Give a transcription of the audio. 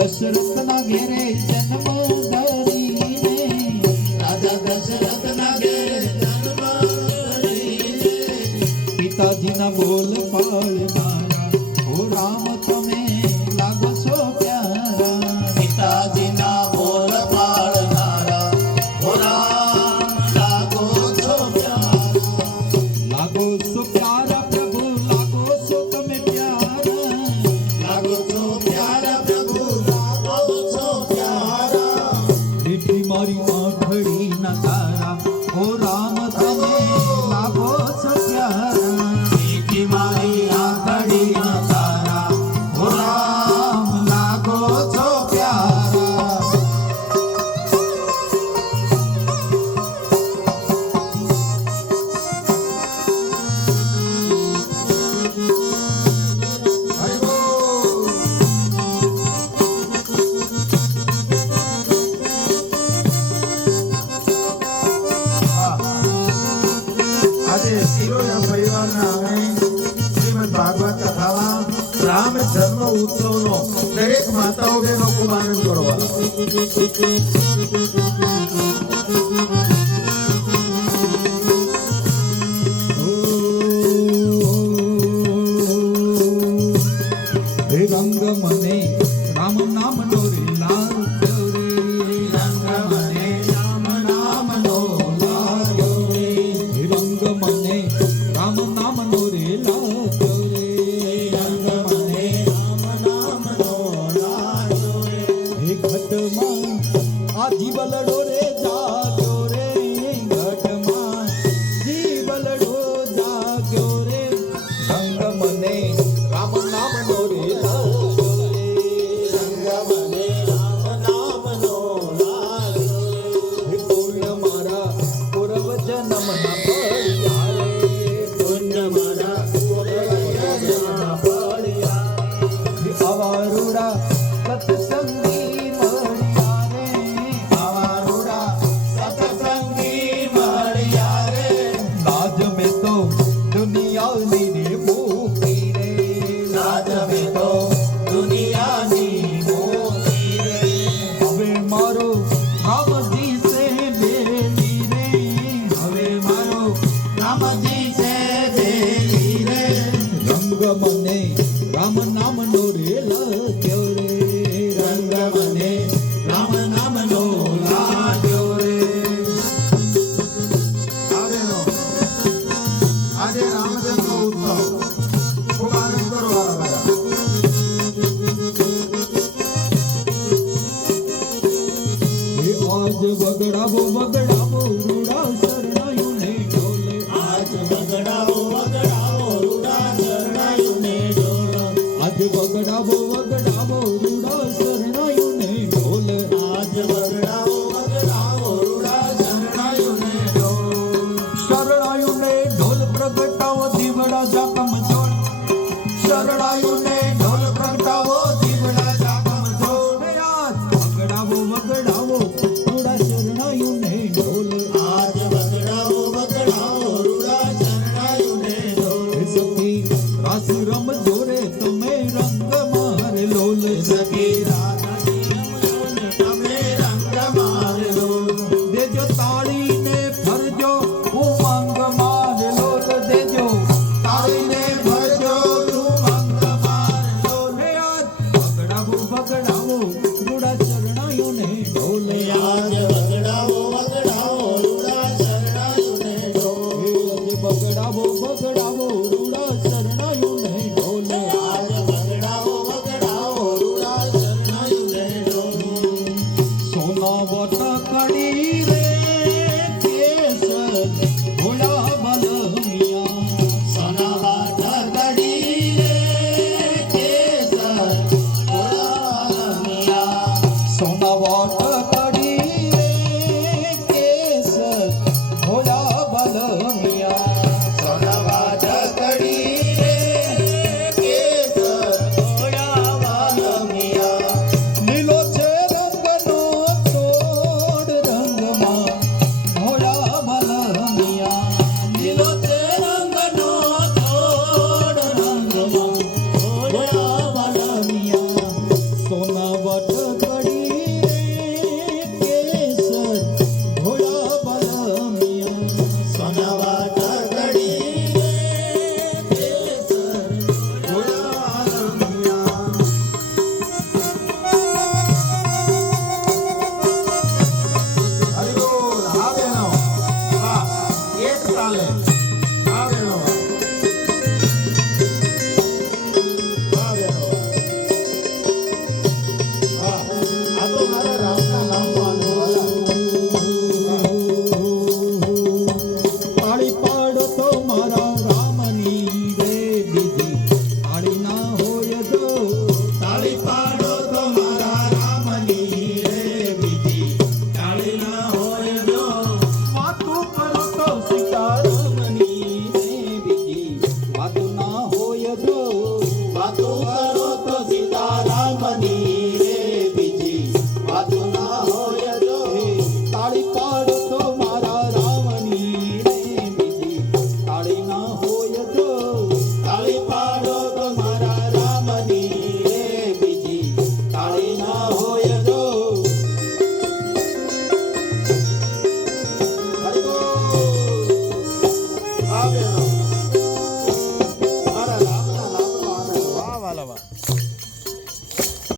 દશરથના ઘેરે જન્મ ધરીને, રાજા દશરથના ઘેરે જન્મ ધરીને, પિતાજીના બોલ પાળનારા ઓ રામ તમે લાગો છો પ્યારા. પિતાજીના બોલ પાળનારા ઓ રામ લાગો છો પ્યારા. લાગો છો પ્યારા પ્રભુ, લાગો છો તમે પ્યારા. લાગો છો પ્યારા પ્રભુ, લાગો છો પ્યારા. બેઠી મારી આંખડી ના તારા ઓ રામ તમે લાગો છો પ્યારા. બેઠી મારી આંખડીના તારા ઓ રામ લાગો છો પ્યારા. હરિ બોલ. આજે શિરોયા પરિવારના અમે શ્રીમદ ભાગવત કથામાં રામ જન્મ ઉત્સવનો દરેક માતાઓ બહેનો ખૂબ આનંદ કરવા. હે રંગ મને રામ નામ નો રે લાગ્યો રે. રંગ મને રામ નામનો લાગ્યો રે. હે રંગ મને રામ નામ નો રે લાગ્યો રે. રંગ મને રામ નામનો લાગ્યો રે. હે ઘટમાં આ જીવલડો રે જાગ્યો રે. ઘટમાં જીવલડો જાગ્યો રે. રંગ મને રામ નામ નો રે લાગ્યો રે. રંગ મને રામ નામનો લાગ્યો રે. હે પૂર્ણ મારા પૂર્વ જન્મના પડ્યા રે. પુણ્ય મારા પૂર્વજન્મના પડ્યા. હે અવારુડા સત્સંગી મળ્યા રે. આવારુડા સત્સંગી મળ્યા રે. લાજ મેં તો દુનિયાની રે મૂકી રે. લાજ મેં તો દુનિયાની મોતી રે. હવે મારો રામજી સે બેલી રે. હવે મારો રામજી છે બેલી રે. રંગ મને રામ નામ નો રે લાગ્યો રે. રંગ મને રામ નામનો લાગ્યો રે. આજે રામજન્મ ઉત્સવ ખૂબ આનંદ કરો વાળા બધા. હે આજ વગડાવો વગડાવો રૂડા શરણાયુને ઢોલે. આજ વગડાવો વગડાવો રૂડા શરણાયુને ઢોલ. આજ વગડાવો વગડાવો રૂડા શરણાયુને ઢોલે. આજ વગડાવો વગડાવો રૂડા શરણાયુને ઢોલ. શરણાયુને ઢોલ પ્રગટાવો દીવડા જાકમ જોડ. શરણાયુને ઢોલ પ્રગટાવો દીવડા જાકમ જોડ. હે આજ વગડાવો વગડાવો રૂડા શરણાયુને ઢોલ. આજ વગડાવો વગડાવો રૂડા શરણાયુને ઢોલ. હે સખી રાસ રમ જોરે તમે રંગ મારે મારા રામ